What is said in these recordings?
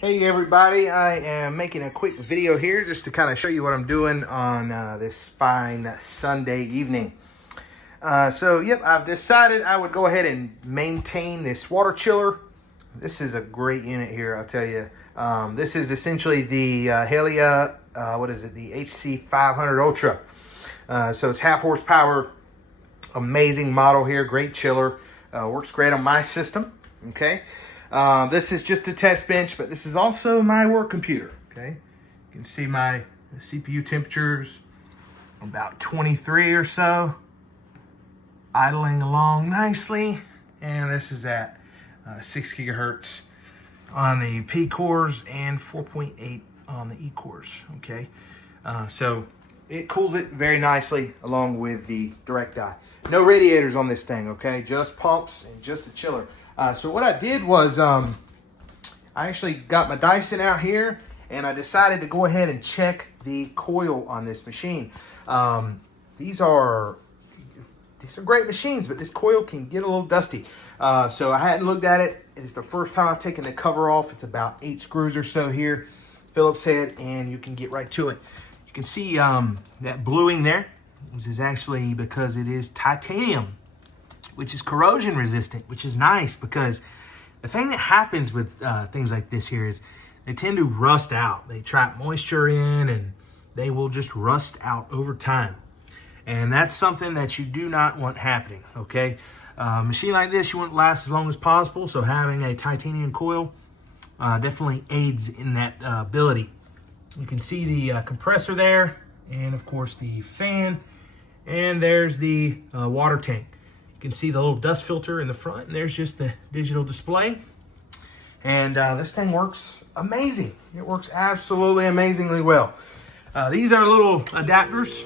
Hey everybody, I am making a quick video here just to kind of show you what I'm doing on this fine Sunday evening. I've decided I would go ahead and maintain this water chiller. This is a great unit here, I'll tell you. This is essentially the Helia, the HC500 Ultra. So it's half horsepower, amazing model here, great chiller. Works great on my system, okay? This is just a test bench, but this is also my work computer, okay? You can see my CPU temperatures, about 23 or so, idling along nicely. And this is at 6 gigahertz on the P cores and 4.8 on the E cores, okay? So it cools it very nicely along with the direct eye. No radiators on this thing, okay? Just pumps and just a chiller. So what I did was I actually got my Dyson out here and I decided to go ahead and check the coil on this machine. These are great machines, but this coil can get a little dusty. So I hadn't looked at it. It's the first time I've taken the cover off. It's about 8 screws or so here, Phillips head, and you can get right to it. You can see that bluing there. This is actually because it is titanium, which is corrosion resistant, which is nice because the thing that happens with things like this here is they tend to rust out. They trap moisture in and they will just rust out over time. And that's something that you do not want happening, okay? A machine like this, you want to last as long as possible, so having a titanium coil definitely aids in that ability. You can see the compressor there, and of course the fan, and there's the water tank. You can see the little dust filter in the front, and there's just the digital display. And this thing works amazing. It works absolutely amazingly well. These are little adapters.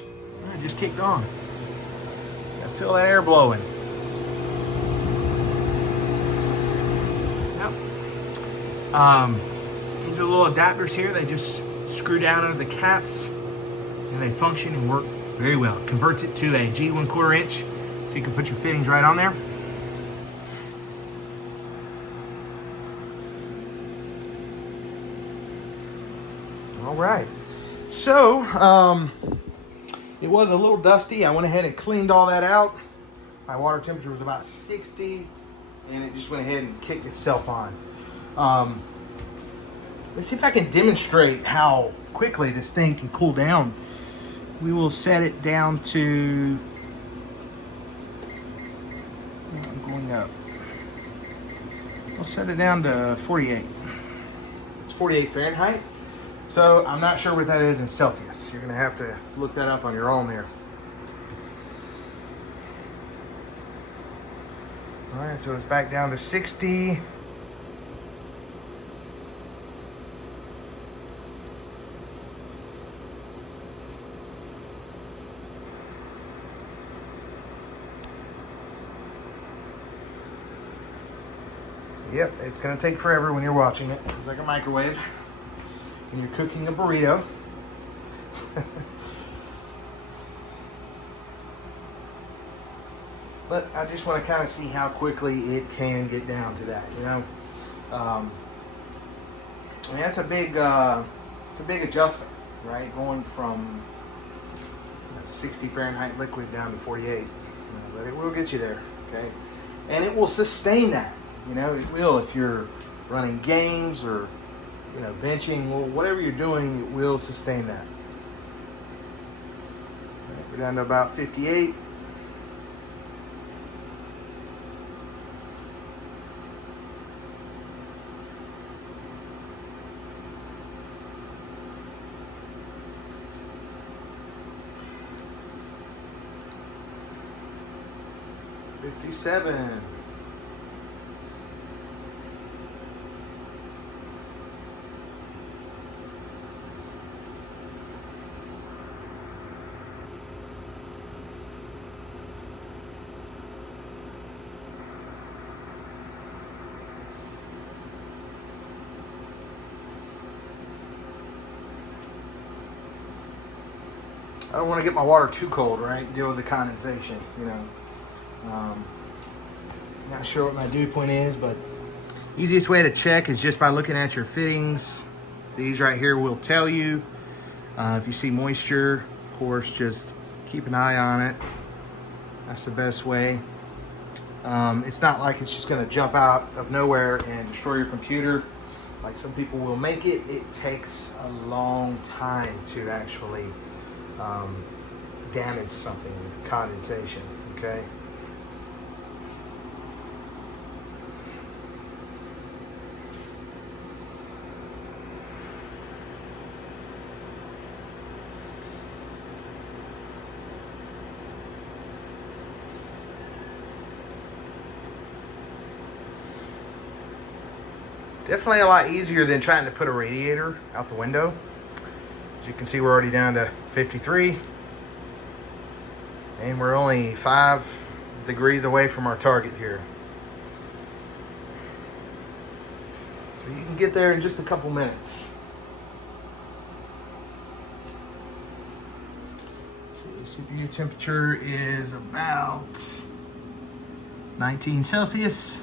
I just kicked on. I feel that air blowing. Yep. These are little adapters here. They just screw down under the caps, and they function and work very well. It converts it to a G 1/4 inch. So you can put your fittings right on there. All right. So, it was a little dusty. I went ahead and cleaned all that out. My water temperature was about 60, and it just went ahead and kicked itself on. Let's see if I can demonstrate how quickly this thing can cool down. We will set it down to... I'm going up. We'll set it down to 48. It's 48 Fahrenheit. So I'm not sure what that is in Celsius. You're going to have to look that up on your own there. All right, so it's back down to 60. Yep, it's going to take forever when you're watching it. It's like a microwave when you're cooking a burrito. But I just want to kind of see how quickly it can get down to that, you know. I mean, that's a big adjustment, right? Going from 60 Fahrenheit liquid down to 48. But it will get you there, okay? And it will sustain that. You know, it will if you're running games or, you know, benching, or whatever you're doing, it will sustain that. Right, we're down to about 58. $57. I don't want to get my water too cold, right? Deal with the condensation, you know. Not sure what my dew point is, but Easiest way to check is just by looking at your fittings. These right here will tell you. If you see moisture, of course, just keep an eye on it. That's the best way. It's not like it's just gonna jump out of nowhere and destroy your computer like some people will make it. It takes a long time to actually damage something with condensation, okay? Definitely a lot easier than trying to put a radiator out the window. As you can see, we're already down to 53. And we're only 5 degrees away from our target here. So you can get there in just a couple minutes. See, CPU temperature is about 19 Celsius.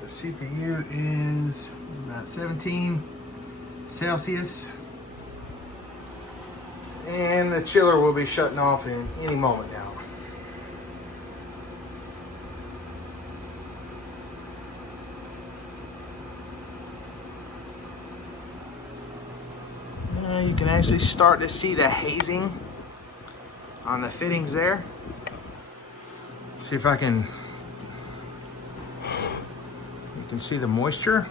The CPU is about 17 Celsius. And the chiller will be shutting off in any moment now. Now you can actually start to see the hazing on the fittings there. See if I can. You can see the moisture,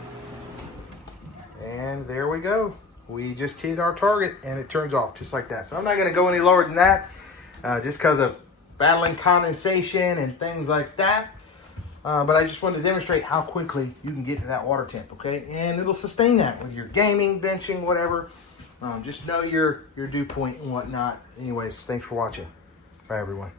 and there we go. We just hit our target and it turns off just like that. So I'm not going to go any lower than that just because of battling condensation and things like that. But I just wanted to demonstrate how quickly you can get to that water temp, okay? And it'll sustain that with your gaming, benching, whatever. Just know your dew point and whatnot. Anyways, thanks for watching. Bye, everyone.